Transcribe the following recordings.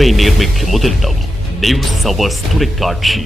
உண்மை நேர்மைக்கு முதலிடம் நியூஸ் அவர்ஸ் தொலைக்காட்சி.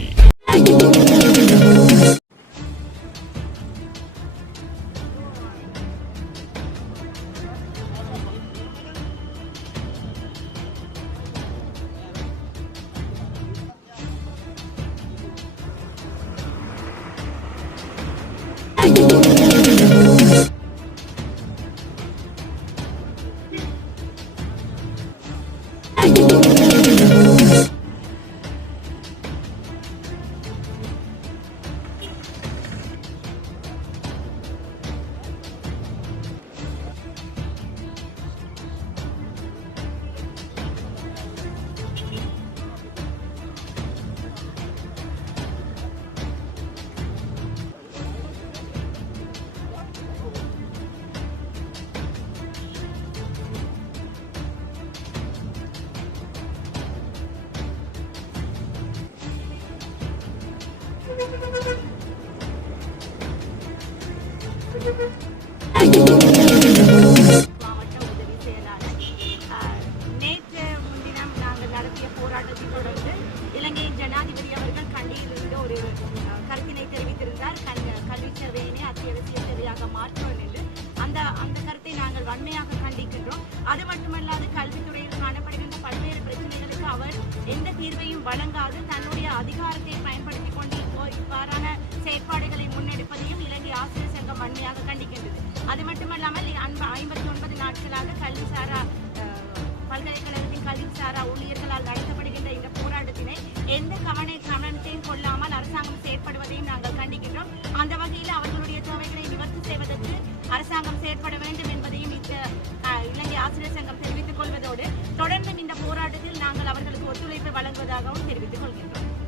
மாவட்ட உதவி செயலாளர் நேற்று முன்தினம் நாங்கள் நடத்திய போராட்டத்தை தொடர்ந்து இலங்கை ஜனாதிபதி அவர்கள் கண்டியிலிருந்து ஒரு கருத்தினை தெரிவித்திருந்தார். கல்வி சேவையினை அத்தியாவசிய சேவையாக மாற்றுவோம் என்று அந்த கருத்தை நாங்கள் வன்மையாக கண்டிக்கின்றோம். அது மட்டுமல்லாது கல்வித்துறையில் காணப்படுகின்ற பல்வேறு பிரச்சனைகளுக்கு அவர் எந்த தீர்வையும் வழங்காது தன்னுடைய அதிகாரத்தை பயன்படுத்திக் கொண்டு இவ்வாறான செயற்பாடுகளை முன்னெடுப்பதையும் இலங்கை ஆசிரியர் சங்கம் வன்மையாக கண்டிக்கின்றது. அது மட்டுமல்லாமல் 59 நாட்களாக கல்விசாரா பல்கலைக்கழகத்தின் கல்விசாரா ஊழியர்களால் நடத்தப்படுகின்ற இந்த போராட்டத்தினை எந்த கவனத்தையும் கொள்ளாமல் அரசாங்கம் செயற்படுவதையும் நாங்கள் கண்டிக்கின்றோம். அந்த வகையில் அவர்களுடைய தேவைகளை நிவர்த்தி செய்வதற்கு அரசாங்கம் செயற்பட வேண்டும் என்பதையும் இந்த இலங்கை ஆசிரியர் சங்கம் தெரிவித்துக் கொள்வதோடு தொடர்ந்தும் இந்த போராட்டத்தில் நாங்கள் அவர்களுக்கு ஒத்துழைப்பு வழங்குவதாகவும் தெரிவித்துக் கொள்கின்றோம்.